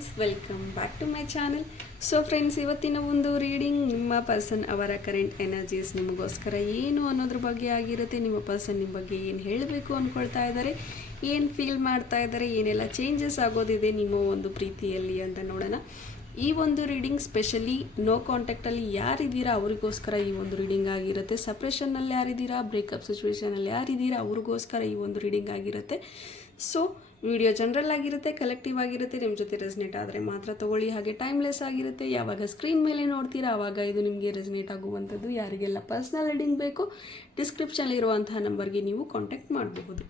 Friends, welcome back to my channel. So friends, ಇವತ್ತಿನ ಒಂದು reading ನಿಮ್ಮ ಪರ್ಸನ್ ಅವರ ಕರೆಂಟ್ ಎನರ್ಜೀಸ್ ನಿಮಗೋಸ್ಕರ ಏನು ಅನ್ನೋದ್ರ ಬಗ್ಗೆ ಆಗಿರುತ್ತೆ. ನಿಮ್ಮ ಪರ್ಸನ್ ನಿಮ್ಮ ಬಗ್ಗೆ ಏನು ಹೇಳಬೇಕು ಅಂದ್ಕೊಳ್ತಾ ಇದ್ದಾರೆ, ಏನು ಫೀಲ್ ಮಾಡ್ತಾ ಇದ್ದಾರೆ, ಏನೆಲ್ಲ ಚೇಂಜಸ್ ಆಗೋದಿದೆ ನಿಮ್ಮ ಒಂದು ಪ್ರೀತಿಯಲ್ಲಿ ಅಂತ ನೋಡೋಣ. ಈ ಒಂದು ರೀಡಿಂಗ್ ಸ್ಪೆಷಲಿ ನೋ ಕಾಂಟ್ಯಾಕ್ಟಲ್ಲಿ ಯಾರಿದ್ದೀರಾ ಅವರಿಗೋಸ್ಕರ ಈ ಒಂದು ರೀಡಿಂಗ್ ಆಗಿರುತ್ತೆ. ಸಪ್ರೇಷನ್ನಲ್ಲಿ ಯಾರಿದ್ದೀರಾ, ಬ್ರೇಕಪ್ ಸಿಚುವೇಷನಲ್ಲಿ ಯಾರಿದ್ದೀರಾ ಅವ್ರಿಗೋಸ್ಕರ ಈ ಒಂದು ರೀಡಿಂಗ್ ಆಗಿರುತ್ತೆ. ಸೊ ವಿಡಿಯೋ ಜನರಲ್ ಆಗಿರುತ್ತೆ, ಕಲೆಕ್ಟಿವ್ ಆಗಿರುತ್ತೆ. ನಿಮ್ಮ ಜೊತೆ ರೆಸನೇಟ್ ಆದರೆ ಮಾತ್ರ ತೊಗೊಳ್ಳಿ. ಹಾಗೆ ಟೈಮ್ಲೆಸ್ ಆಗಿರುತ್ತೆ. ಯಾವಾಗ ಸ್ಕ್ರೀನ್ ಮೇಲೆ ನೋಡ್ತೀರಾ ಆವಾಗ ಇದು ನಿಮಗೆ ರೆಸನೇಟ್ ಆಗುವಂಥದ್ದು. ಯಾರಿಗೆಲ್ಲ ಪರ್ಸ್ನಲ್ ರೀಡಿಂಗ್ ಬೇಕು ಡಿಸ್ಕ್ರಿಪ್ಷನಲ್ಲಿ ಇರುವಂತಹ ನಂಬರ್ಗೆ ನೀವು ಕಾಂಟ್ಯಾಕ್ಟ್ ಮಾಡಬಹುದು.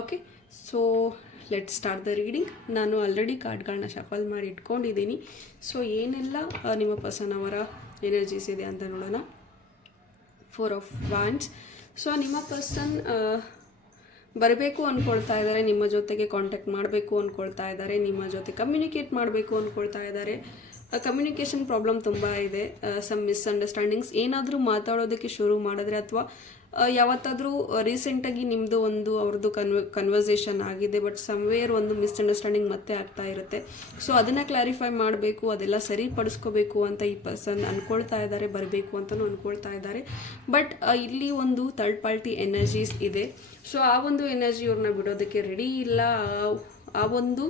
Okay, so let start the reading. ನಾನು ಆಲ್ರೆಡಿ ಕಾರ್ಡ್ಗಳನ್ನ ಶಫಲ್ ಮಾಡಿ ಇಟ್ಕೊಂಡಿದ್ದೀನಿ. ಸೊ ಏನೆಲ್ಲ ನಿಮ್ಮ ಪರ್ಸನ್ ಅವರ ಎನರ್ಜೀಸ್ ಇದೆ ಅಂತ ನೋಡೋಣ. 4 ಆಫ್ ವಾಂಡ್ಸ್. ಸೊ ನಿಮ್ಮ ಪರ್ಸನ್ ಬರಬೇಕು ಅಂದ್ಕೊಳ್ತಾ ಇದ್ದಾರೆ, ನಿಮ್ಮ ಜೊತೆಗೆ ಕಾಂಟ್ಯಾಕ್ಟ್ ಮಾಡಬೇಕು ಅಂದ್ಕೊಳ್ತಾ ಇದ್ದಾರೆ, ನಿಮ್ಮ ಜೊತೆ ಕಮ್ಯುನಿಕೇಟ್ ಮಾಡಬೇಕು ಅಂದ್ಕೊಳ್ತಾ ಇದ್ದಾರೆ. ಕಮ್ಯುನಿಕೇಷನ್ ಪ್ರಾಬ್ಲಮ್ ತುಂಬ ಇದೆ. Some misunderstandings. ಏನಾದರೂ ಮಾತಾಡೋದಕ್ಕೆ ಶುರು ಮಾಡಿದ್ರೆ ಅಥವಾ ಯಾವತ್ತಾದರೂ ರೀಸೆಂಟಾಗಿ ನಿಮ್ಮದು ಒಂದು ಅವ್ರದ್ದು ಕನ್ವರ್ಸೇಷನ್ ಆಗಿದೆ, ಬಟ್ ಸಮ್ವೇರ್ ಒಂದು ಮಿಸ್ಅಂಡರ್ಸ್ಟ್ಯಾಂಡಿಂಗ್ ಮತ್ತೆ ಆಗ್ತಾ ಇರುತ್ತೆ. ಸೊ ಅದನ್ನು ಕ್ಲಾರಿಫೈ ಮಾಡಬೇಕು, ಅದೆಲ್ಲ ಸರಿಪಡಿಸ್ಕೋಬೇಕು ಅಂತ ಈ ಪರ್ಸನ್ ಅಂದ್ಕೊಳ್ತಾ ಇದ್ದಾರೆ, ಬರಬೇಕು ಅಂತಲೂ ಅಂದ್ಕೊಳ್ತಾ ಇದ್ದಾರೆ. ಬಟ್ ಇಲ್ಲಿ ಒಂದು ಥರ್ಡ್ ಪಾರ್ಟಿ ಎನರ್ಜೀಸ್ ಇದೆ. ಸೊ ಆ ಒಂದು ಎನರ್ಜಿ ಇವ್ರನ್ನ ಬಿಡೋದಕ್ಕೆ ರೆಡಿ ಇಲ್ಲ. ಆ ಒಂದು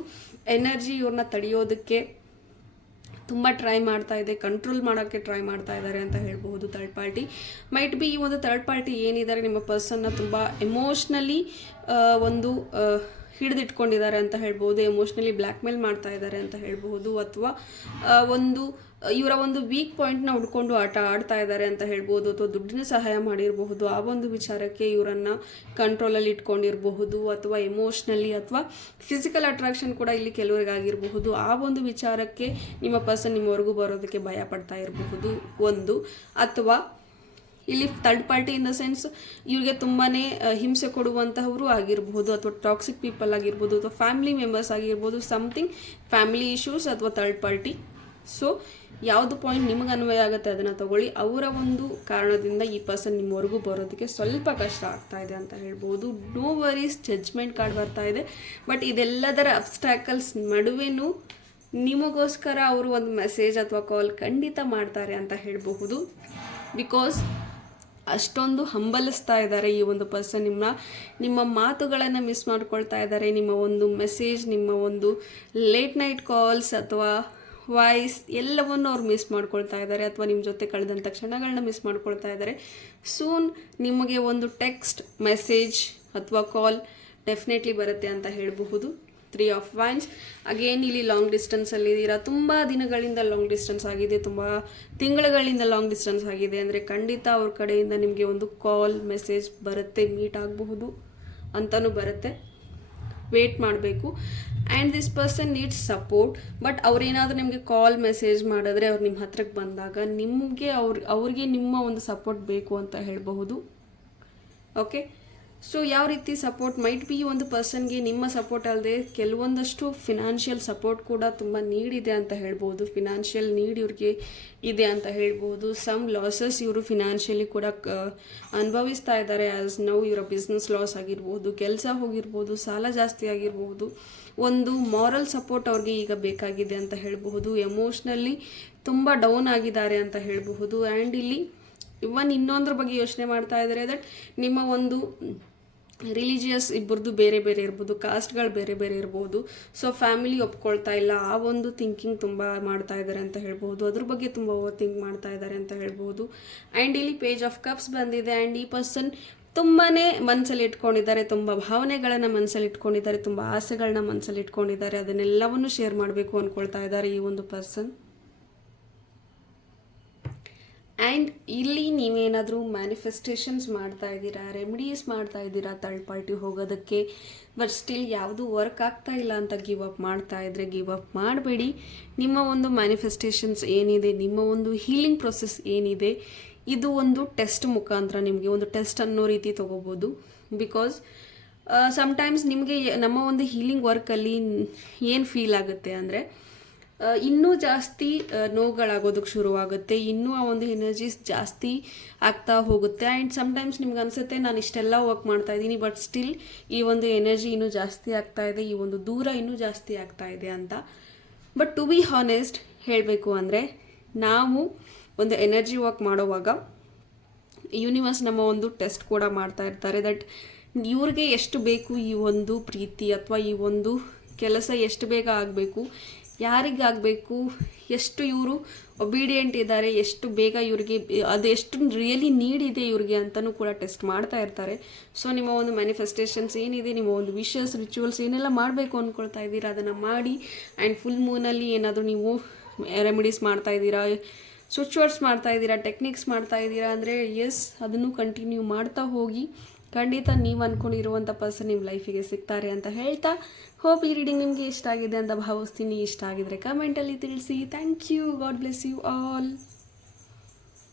ಎನರ್ಜಿ ಇವ್ರನ್ನ ತಡೆಯೋದಕ್ಕೆ ತುಂಬ ಟ್ರೈ ಮಾಡ್ತಾ ಇದೆ, ಕಂಟ್ರೋಲ್ ಮಾಡೋಕ್ಕೆ ಟ್ರೈ ಮಾಡ್ತಾ ಇದ್ದಾರೆ ಅಂತ ಹೇಳ್ಬಹುದು. ಥರ್ಡ್ ಪಾರ್ಟಿ ಮೈಟ್ ಬಿ ಈ ಒಂದು ಥರ್ಡ್ ಪಾರ್ಟಿ ಏನಿದ್ದಾರೆ ನಿಮ್ಮ ಪರ್ಸನ್ನ ತುಂಬ ಎಮೋಷ್ನಲಿ ಒಂದು ಹಿಡಿದಿಟ್ಕೊಂಡಿದ್ದಾರೆ ಅಂತ ಹೇಳ್ಬೋದು. ಎಮೋಷ್ನಲಿ ಬ್ಲ್ಯಾಕ್ ಮೇಲ್ ಮಾಡ್ತಾ ಇದ್ದಾರೆ ಅಂತ ಹೇಳ್ಬಹುದು. ಅಥವಾ ಒಂದು ಇವರ ಒಂದು ವೀಕ್ ಪಾಯಿಂಟ್ನ ಹುಡ್ಕೊಂಡು ಆಡ್ತಾ ಇದ್ದಾರೆ ಅಂತ ಹೇಳ್ಬೋದು. ಅಥವಾ ದುಡ್ಡಿನ ಸಹಾಯ ಮಾಡಿರಬಹುದು. ಆ ಒಂದು ವಿಚಾರಕ್ಕೆ ಇವರನ್ನು ಕಂಟ್ರೋಲಲ್ಲಿ ಇಟ್ಕೊಂಡಿರಬಹುದು. ಅಥವಾ ಎಮೋಷ್ನಲಿ ಅಥವಾ ಫಿಸಿಕಲ್ ಅಟ್ರಾಕ್ಷನ್ ಕೂಡ ಇಲ್ಲಿ ಕೆಲವರಿಗಾಗಿರಬಹುದು. ಆ ಒಂದು ವಿಚಾರಕ್ಕೆ ನಿಮ್ಮ ಪರ್ಸನ್ ನಿಮ್ಮವರೆಗೂ ಬರೋದಕ್ಕೆ ಭಯ ಪಡ್ತಾ ಇರಬಹುದು ಒಂದು. ಅಥವಾ ಇಲ್ಲಿ third party in the sense ಇವ್ರಿಗೆ ತುಂಬಾ ಹಿಂಸೆ ಕೊಡುವಂತಹವರು ಆಗಿರಬಹುದು, ಅಥವಾ ಟಾಕ್ಸಿಕ್ ಪೀಪಲ್ ಆಗಿರ್ಬೋದು, ಅಥವಾ ಫ್ಯಾಮಿಲಿ ಮೆಂಬರ್ಸ್ ಆಗಿರ್ಬೋದು. ಸಮಥಿಂಗ್ ಫ್ಯಾಮಿಲಿ ಇಶ್ಯೂಸ್ ಅಥವಾ ಥರ್ಡ್ ಪಾರ್ಟಿ. ಸೊ ಯಾವುದು ಪಾಯಿಂಟ್ ನಿಮಗೆ ಅನ್ವಯ ಆಗುತ್ತೆ ಅದನ್ನು ತಗೊಳ್ಳಿ. ಅವರ ಒಂದು ಕಾರಣದಿಂದ ಈ ಪರ್ಸನ್ ನಿಮ್ಮವರೆಗೂ ಬರೋದಕ್ಕೆ ಸ್ವಲ್ಪ ಕಷ್ಟ ಆಗ್ತಾ ಇದೆ ಅಂತ ಹೇಳ್ಬೋದು. ನೋ ವರೀಸ್, ಜಡ್ಜ್ಮೆಂಟ್ ಕಾರ್ಡ್ ಬರ್ತಾ ಇದೆ. ಬಟ್ ಇದೆಲ್ಲದರ ಅಬ್ಸ್ಟ್ಯಾಕಲ್ಸ್ ನಡುವೆನೂ ನಿಮಗೋಸ್ಕರ ಅವರು ಒಂದು ಮೆಸೇಜ್ ಅಥವಾ ಕಾಲ್ ಖಂಡಿತ ಮಾಡ್ತಾರೆ ಅಂತ ಹೇಳಬಹುದು. ಬಿಕಾಸ್ ಅಷ್ಟೊಂದು ಹಂಬಲಿಸ್ತಾ ಇದ್ದಾರೆ ಈ ಒಂದು ಪರ್ಸನ್. ನಿಮ್ಮ ಮಾತುಗಳನ್ನು ಮಿಸ್ ಮಾಡ್ಕೊಳ್ತಾ ಇದ್ದಾರೆ. ನಿಮ್ಮ ಒಂದು ಮೆಸೇಜ್, ನಿಮ್ಮ ಒಂದು ಲೇಟ್ ನೈಟ್ ಕಾಲ್ಸ್ ಅಥವಾ ವಾಯ್ಸ್ ಎಲ್ಲವನ್ನು ಅವ್ರು ಮಿಸ್ ಮಾಡ್ಕೊಳ್ತಾ ಇದ್ದಾರೆ. ಅಥವಾ ನಿಮ್ಮ ಜೊತೆ ಕಳೆದಂಥ ಕ್ಷಣಗಳನ್ನ ಮಿಸ್ ಮಾಡ್ಕೊಳ್ತಾ ಇದ್ದಾರೆ. ಸೂನ್ ನಿಮಗೆ ಒಂದು ಟೆಕ್ಸ್ಟ್, ಮೆಸೇಜ್ ಅಥವಾ ಕಾಲ್ ಡೆಫಿನೆಟ್ಲಿ ಬರುತ್ತೆ ಅಂತ ಹೇಳಬಹುದು. 3 ಆಫ್ ವಾಂಡ್ಸ್. ಅಗೇನ್ ಇಲ್ಲಿ ಲಾಂಗ್ ಡಿಸ್ಟೆನ್ಸಲ್ಲಿ ಇದ್ದೀರಾ. ತುಂಬ ದಿನಗಳಿಂದ ಲಾಂಗ್ ಡಿಸ್ಟೆನ್ಸ್ ಆಗಿದೆ, ತುಂಬ ತಿಂಗಳುಗಳಿಂದ ಲಾಂಗ್ ಡಿಸ್ಟೆನ್ಸ್ ಆಗಿದೆ ಅಂದರೆ ಖಂಡಿತ ಅವ್ರ ಕಡೆಯಿಂದ ನಿಮಗೆ ಒಂದು ಕಾಲ್, ಮೆಸೇಜ್ ಬರುತ್ತೆ. ಮೀಟ್ ಆಗಬಹುದು ಅಂತಲೂ ಬರುತ್ತೆ. ವೇಟ್ ಮಾಡಬೇಕು. And this person needs support. But ಅವ್ರೇನಾದರೂ ನಿಮಗೆ ಕಾಲ್, ಮೆಸೇಜ್ ಮಾಡಿದ್ರೆ, ಅವ್ರು ನಿಮ್ಮ ಹತ್ರಕ್ಕೆ ಬಂದಾಗ ನಿಮಗೆ ಅವ್ರಿಗೆ ನಿಮ್ಮ ಒಂದು ಸಪೋರ್ಟ್ ಬೇಕು ಅಂತ ಹೇಳಬಹುದು. ಓಕೆ, ಸೊ ಯಾವ ರೀತಿ ಸಪೋರ್ಟ್ ಮೈಟ್ ಬಿ ಒಂದು ಪರ್ಸನ್ಗೆ ನಿಮ್ಮ ಸಪೋರ್ಟ್ ಅಲ್ಲದೆ ಕೆಲವೊಂದಷ್ಟು ಫಿನಾನ್ಷಿಯಲ್ ಸಪೋರ್ಟ್ ಕೂಡ ತುಂಬ ನೀಡಿದೆ ಅಂತ ಹೇಳ್ಬೋದು. ಫಿನಾನ್ಷಿಯಲ್ ನೀಡ್ ಇವ್ರಿಗೆ ಇದೆ ಅಂತ ಹೇಳ್ಬೋದು. ಸಮ್ ಲಾಸಸ್ ಇವರು ಫಿನಾನ್ಷಿಯಲಿ ಕೂಡ ಅನುಭವಿಸ್ತಾ ಇದ್ದಾರೆ. ಆ್ಯಸ್ ನೌ ಇವರ ಬಿಸ್ನೆಸ್ ಲಾಸ್ ಆಗಿರ್ಬೋದು, ಕೆಲಸ ಹೋಗಿರ್ಬೋದು, ಸಾಲ ಜಾಸ್ತಿ ಆಗಿರ್ಬೋದು. ಒಂದು ಮಾರಲ್ ಸಪೋರ್ಟ್ ಅವ್ರಿಗೆ ಈಗ ಬೇಕಾಗಿದೆ ಅಂತ ಹೇಳಬಹುದು. ಎಮೋಷ್ನಲ್ಲಿ ತುಂಬ ಡೌನ್ ಆಗಿದ್ದಾರೆ ಅಂತ ಹೇಳಬಹುದು. ಆ್ಯಂಡ್ ಇಲ್ಲಿ ಇನ್ನೊಂದ್ರ ಬಗ್ಗೆ ಯೋಚನೆ ಮಾಡ್ತಾ ಇದ್ದಾರೆ. ದಟ್ ನಿಮ್ಮ ಒಂದು ರಿಲಿಜಿಯಸ್ ಇಬ್ಬರದು ಬೇರೆ ಬೇರೆ ಇರ್ಬೋದು, ಕಾಸ್ಟ್ಗಳು ಬೇರೆ ಬೇರೆ ಇರ್ಬೋದು. ಸೊ ಫ್ಯಾಮಿಲಿ ಒಪ್ಕೊಳ್ತಾ ಇಲ್ಲ, ಆ ಒಂದು ಥಿಂಕಿಂಗ್ ತುಂಬ ಮಾಡ್ತಾ ಇದ್ದಾರೆ ಅಂತ ಹೇಳ್ಬೋದು. ಅದ್ರ ಬಗ್ಗೆ ತುಂಬ ಓವರ್ ಥಿಂಕ್ ಮಾಡ್ತಾ ಇದ್ದಾರೆ ಅಂತ ಹೇಳ್ಬೋದು. ಆ್ಯಂಡ್ ಇಲ್ಲಿ ಪೇಜ್ ಆಫ್ ಕಪ್ಸ್ ಬಂದಿದೆ. ಆ್ಯಂಡ್ ಈ ಪರ್ಸನ್ ತುಂಬಾ ಮನಸ್ಸಲ್ಲಿ ಇಟ್ಕೊಂಡಿದ್ದಾರೆ, ತುಂಬ ಭಾವನೆಗಳನ್ನು ಮನಸ್ಸಲ್ಲಿ ಇಟ್ಕೊಂಡಿದ್ದಾರೆ, ತುಂಬ ಆಸೆಗಳನ್ನ ಮನಸ್ಸಲ್ಲಿ ಇಟ್ಕೊಂಡಿದ್ದಾರೆ. ಅದನ್ನೆಲ್ಲವನ್ನು ಶೇರ್ ಮಾಡಬೇಕು ಅಂದ್ಕೊಳ್ತಾ ಇದ್ದಾರೆ ಈ ಒಂದು ಪರ್ಸನ್. ಆ್ಯಂಡ್ ಇಲ್ಲಿ ನೀವೇನಾದರೂ ಮ್ಯಾನಿಫೆಸ್ಟೇಷನ್ಸ್ ಮಾಡ್ತಾ ಇದ್ದೀರಾ, ರೆಮಿಡೀಸ್ ಮಾಡ್ತಾ ಇದ್ದೀರಾ ಥರ್ಡ್ ಪಾರ್ಟಿ ಹೋಗೋದಕ್ಕೆ, ಬಟ್ ಸ್ಟಿಲ್ ಯಾವುದೂ ವರ್ಕ್ ಆಗ್ತಾ ಇಲ್ಲ ಅಂತ ಗಿವ್ ಅಪ್ ಮಾಡ್ತಾ ಇದ್ದರೆ ಗಿವ್ ಅಪ್ ಮಾಡಬೇಡಿ. ನಿಮ್ಮ ಒಂದು ಮ್ಯಾನಿಫೆಸ್ಟೇಷನ್ಸ್ ಏನಿದೆ, ನಿಮ್ಮ ಒಂದು ಹೀಲಿಂಗ್ ಪ್ರೊಸೆಸ್ ಏನಿದೆ, ಇದು ಒಂದು ಟೆಸ್ಟ್ ಮುಖಾಂತರ ನಿಮಗೆ ಒಂದು ಟೆಸ್ಟ್ ಅನ್ನೋ ರೀತಿ ತೊಗೋಬೋದು. ಬಿಕಾಸ್ ಸಮ್ಟೈಮ್ಸ್ ನಿಮಗೆ ನಮ್ಮ ಒಂದು ಹೀಲಿಂಗ್ ವರ್ಕಲ್ಲಿ ಏನು ಫೀಲ್ ಆಗುತ್ತೆ ಅಂದರೆ ಇನ್ನೂ ಜಾಸ್ತಿ ನೋವುಗಳಾಗೋದಕ್ಕೆ ಶುರುವಾಗುತ್ತೆ. ಇನ್ನೂ ಆ ಒಂದು ಎನರ್ಜೀಸ್ ಜಾಸ್ತಿ ಆಗ್ತಾ ಹೋಗುತ್ತೆ. ಆ್ಯಂಡ್ ಸಮ್ಟೈಮ್ಸ್ ನಿಮ್ಗೆ ಅನಿಸುತ್ತೆ ನಾನು ಇಷ್ಟೆಲ್ಲ ವರ್ಕ್ ಮಾಡ್ತಾ ಇದ್ದೀನಿ, ಬಟ್ ಸ್ಟಿಲ್ ಈ ಒಂದು ಎನರ್ಜಿ ಇನ್ನೂ ಜಾಸ್ತಿ ಆಗ್ತಾ ಇದೆ, ಈ ಒಂದು ದೂರ ಇನ್ನೂ ಜಾಸ್ತಿ ಆಗ್ತಾ ಇದೆ ಅಂತ. ಬಟ್ ಟು ಬಿ ಹಾನೆಸ್ಟ್ ಹೇಳಬೇಕು ಅಂದರೆ ನಾವು ಒಂದು ಎನರ್ಜಿ ವರ್ಕ್ ಮಾಡೋವಾಗ ಯೂನಿವರ್ಸ್ ನಮ್ಮ ಒಂದು ಟೆಸ್ಟ್ ಕೂಡ ಮಾಡ್ತಾ ಇರ್ತಾರೆ. ದಟ್ ಇವ್ರಿಗೆ ಎಷ್ಟು ಬೇಕು ಈ ಒಂದು ಪ್ರೀತಿ ಅಥವಾ ಈ ಒಂದು ಕೆಲಸ ಎಷ್ಟು ಬೇಗ ಆಗಬೇಕು, ಯಾರಿಗಾಗಬೇಕು, ಎಷ್ಟು ಇವರು ಒಬೀಡಿಯೆಂಟ್ ಇದ್ದಾರೆ, ಎಷ್ಟು ಬೇಗ ಇವ್ರಿಗೆ ಅದು ಎಷ್ಟು ರಿಯಲಿ ನೀಡ್ ಇದೆ ಇವ್ರಿಗೆ ಅಂತಲೂ ಕೂಡ ಟೆಸ್ಟ್ ಮಾಡ್ತಾ ಇರ್ತಾರೆ. ಸೊ ನಿಮ್ಮ ಒಂದು ಮ್ಯಾನಿಫೆಸ್ಟೇಷನ್ಸ್ ಏನಿದೆ, ನಿಮ್ಮ ಒಂದು ವಿಶಸ್ ರಿಚುವಲ್ಸ್ ಏನೆಲ್ಲ ಮಾಡಬೇಕು ಅಂದ್ಕೊಳ್ತಾ ಇದ್ದೀರಾ ಅದನ್ನು ಮಾಡಿ. ಆ್ಯಂಡ್ ಫುಲ್ ಮೂನಲ್ಲಿ ಏನಾದರೂ ನೀವು ರೆಮಿಡೀಸ್ ಮಾಡ್ತಾ ಇದ್ದೀರಾ, ಸ್ವಿಚ್ ವರ್ಡ್ಸ್ ಮಾಡ್ತಾ ಇದ್ದೀರಾ, ಟೆಕ್ನಿಕ್ಸ್ ಮಾಡ್ತಾ ಇದ್ದೀರಾ ಅಂದರೆ ಎಸ್ ಅದನ್ನು ಕಂಟಿನ್ಯೂ ಮಾಡ್ತಾ ಹೋಗಿ. ಖಂಡಿತ ನೀವು ಅಂದ್ಕೊಂಡಿರುವಂಥ ಪರ್ಸನ್ ನಿಮ್ಮ ಲೈಫಿಗೆ ಸಿಗ್ತಾರೆ ಅಂತ ಹೇಳ್ತಾ, ಹೋಪ್ ಈ ರೀಡಿಂಗ್ ನಿಮಗೆ ಇಷ್ಟ ಆಗಿದೆ ಅಂತ ಭಾವಿಸ್ತೀನಿ. ಇಷ್ಟ ಆಗಿದ್ರೆ ಕಮೆಂಟಲ್ಲಿ ತಿಳಿಸಿ. Thank you. God bless you all.